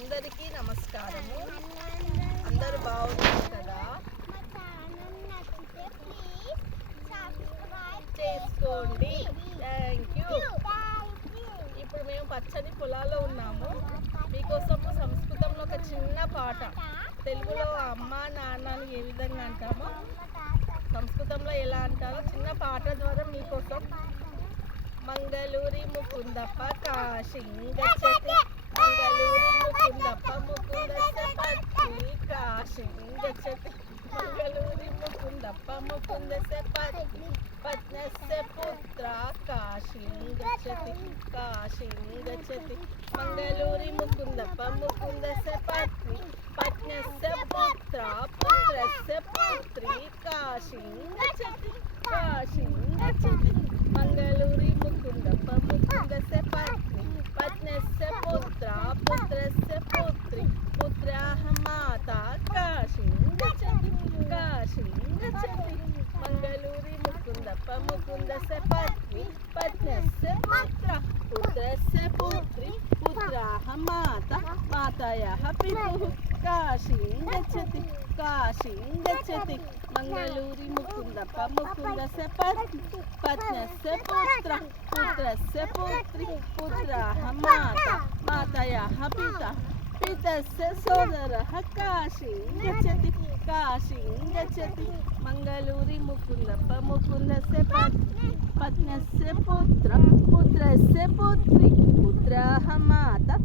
అందరికీ నమస్కారము. అందరూ బాగున్నారు కదా? చేసుకోండి. Thank you. ఇప్పుడు మేము పచ్చని పొలాల్లో ఉన్నాము. మీకోసము సంస్కృతంలో ఒక చిన్న పాట, తెలుగులో అమ్మ నాన్నని ఏ విధంగా అంటామో సంస్కృతంలో ఎలా అంటారో చిన్న పాట ద్వారా మీకోసం. మంగళూరి ముకుందప్ప కాశింగ్ గచ్చతి, మంగళూరి ముకుందప్ప ముకుందస్య పత్ని కాశింగ్ గచ్చతి, మంగళూరి ముకుందప్ప ముకుందస్య పత్ని పత్నస్య పుత్ర కాశింగ్ గచ్చతి, కాశింగ్ గచ్చతి, మంగళూరి ముకుందప్ప ముకుందస్య పత్ని పత్నస్య పుత్ర పుత్రస్య పుత్రి కాశింగ్ గచ్చతి, కాశింగ్ గచ్చతి, మంగళూరి ముకుందప్ప ముకుందస్య పత్ని పత్నస్య పుత్ర పుత్రస్య పుత్రి పుత్ర్యాః మాతా కాశీం గచ్చతి, కాశీం గచ్చతి, మంగళూరి ముకుందప్ప ముకుందస్య పత్ని పత్నస్య పుత్ర పుత్రస్య పుత్రి పుత్ర్యాః మాతా మాతాయాః పితుః కాశీం గచ్చతి, కాశీం గచ్చతి, మంగళూరి ముకుందప్ప ముకుందస్య పత్ని పత్నస్య పుత్ర పుత్రస్య పుత్రి పుత్ర్యాః మాతా మాతాయాః పితా పితస్య సోదరః కాశీం గచ్చతి, కాశీం గచ్చతి, మంగళూరి ముకుందప్ప ముకుందస్య పత్ని పత్నస్య పుత్ర పుత్రస్య పుత్రి పుత్ర్యాః మాతా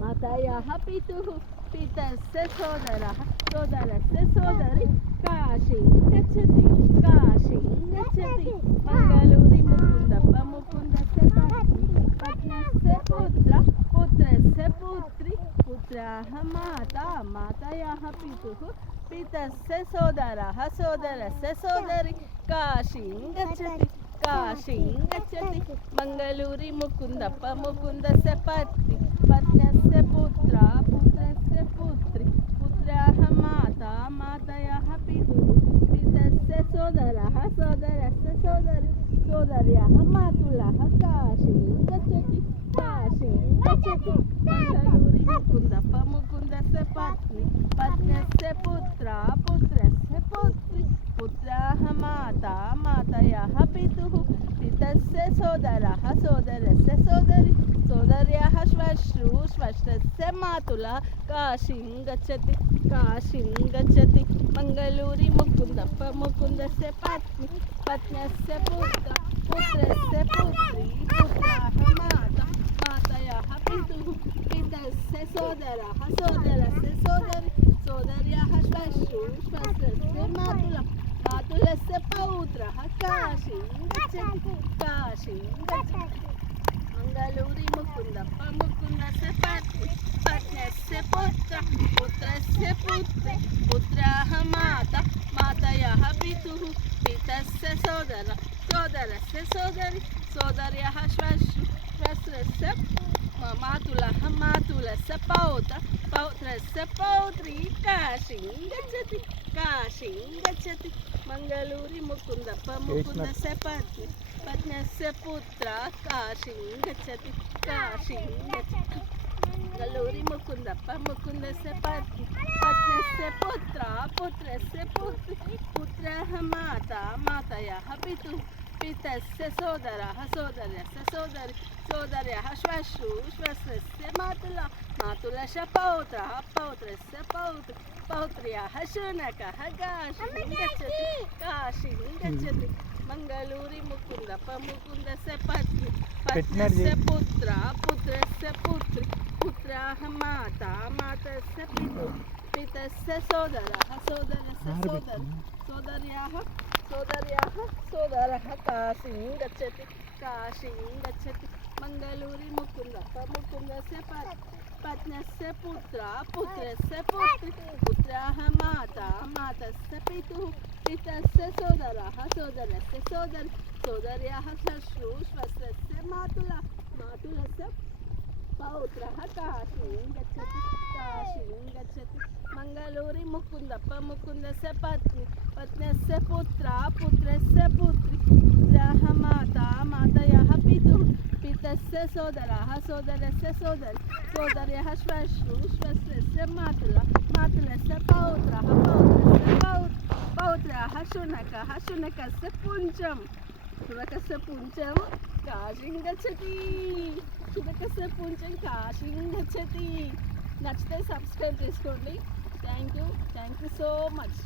మాతాయాః పితుః పితస్య సోదరః సోదరస్య సోదరి కాశీం గచ్చతి, కాశీం గచ్చతి, మంగళూరి ముకుందప్ప ముకుందస్య పత్ని పత్నస్య పుత్ర పుత్రస్య పుత్రి పుత్ర్యాః మాతా మాతాయాః పితుః పితస్య సోదరః సోదరస్య సోదరి కాశీం గచ్చతి, కాశీం గచ్చతి, మంగళూరి ముకుందప్ప ముకుందస్య పత్ని పత్నస్య పుత్ర పుత్రస్య పుత్రి పుత్ర్యాః మాతా మాతాయాః పితుః పితస్య సోదరః సోదరస్య సోదరి సోదర్యాః మాతులః కాశీం గచ్చతి, కాశీం గచ్చతి, మంగళూరి ముకుందప్ప ముకుందస్య పత్ని పత్నస్య పుత్ర పుత్రస్య పుత్రి పుత్ర్యాః మాతా మాతాయాః పితుః పితస్య సోదరః సోదరస్య సోదరి సోదర్యాః శ్వశ్రు శ్వశ్రస్య మాతులః కాశీం గచ్చతి, కాశీం గచ్చతి, మంగళూరి ముకుందప్ప ముకుందస్య పత్ని పత్నస్య పుత్ర పుత్రస్య పుత్రి పుత్ర్యాః మాతా మాతాయాః పితుః పితస్య సోదరః సోదరస్య సోదరి సోదర్యాః శ్వశ్రు శ్వశ్రస్య మాతులః మాతులస్య పౌత్రః కాశీం గచ్చతి, కాశీం గచ్చతి, మంగళూరి ముకుందప్ప ముకుందస్య పత్ని పత్నస్య పుత్ర పుత్రస్య పుత్రి పుత్ర్యాః మాతా మాతాయాః పితుః పితస్య సోదర సోదరస్య సోదరి సోదర్యాః శ్వశ్రు శ్వశ్రస్య మాతులః మాతులస్య పౌత్ర పౌత్రస్య పౌత్రి కాశీం గచ్చతి, కాశీం గచ్చతి, మంగళూరి ముకుందప్ప ముకుందస్య పత్ని పత్నస్య పుత్ర కాశీం గచ్చతి, కాశీం గచ్చతి, మంగళూరి ముకుందప్ప ముకుందస్య పత్ని పత్నస్య పుత్ర పుత్రస్య పుత్రి పుత్ర్యాః మాతా మాతాయాః పితుః పితస్య సోదరః సోదరస్య సోదరి సోదర్యాః శ్వశ్రు శ్వశ్రస్య మాతులః మాతులస్య పౌత్రః పౌత్రస్య పౌత్రి పౌత్ర్యాః శునకః కాశీం గచ్చతి, కాశీం గచ్చతి, మంగళూరి ముకుందప్ప ముకుందస్య పత్ని పత్నస్య పుత్ర పుత్రస్య పుత్రి పుత్ర్యాః మాతా మాతస్య పితుః పితస్య సోదరః సోదరస్య సోదరి సోదర్యాః సోదరః కాశీం గచ్చతి, కాశీం గచ్చతి, మంగళూరి ముకుందప్ప ముకుందస్య పత్నస్య పుత్ర పుత్రస్య పుత్రి పుత్ర్యాః మాతా మాతస్య పితుః పితస్య సోదరః సోదరస్య సోదరి సోదర్యాః శ్వశ్రు శ్వశ్రస్య మాతులస్య पौत्रः काशीं गच्छति काशीं गच्छति मङ्गलूरि मुकुन्दप्प मुकुन्दस्य पत्नी पत्न्यस्य पुत्रस्य पुत्री पुत्र्याः माता मातयः पितुः पितस्य सोदरः सोदरस्य सोदरी सोदर्यः श्वश्रुस्य मातुलः मातुलस्य पौत्रः पौत्रस्य पौत्र्याः शुनकः शुनकस्य पुञ्जं शुनकस्य पुञ्जं काशीं गच्छति शुनकस्य पुञ्जं काशीं गच्छति నచ్చితే సబ్స్క్రైబ్ చేసుకోండి థ్యాంక్ యూ సో మచ్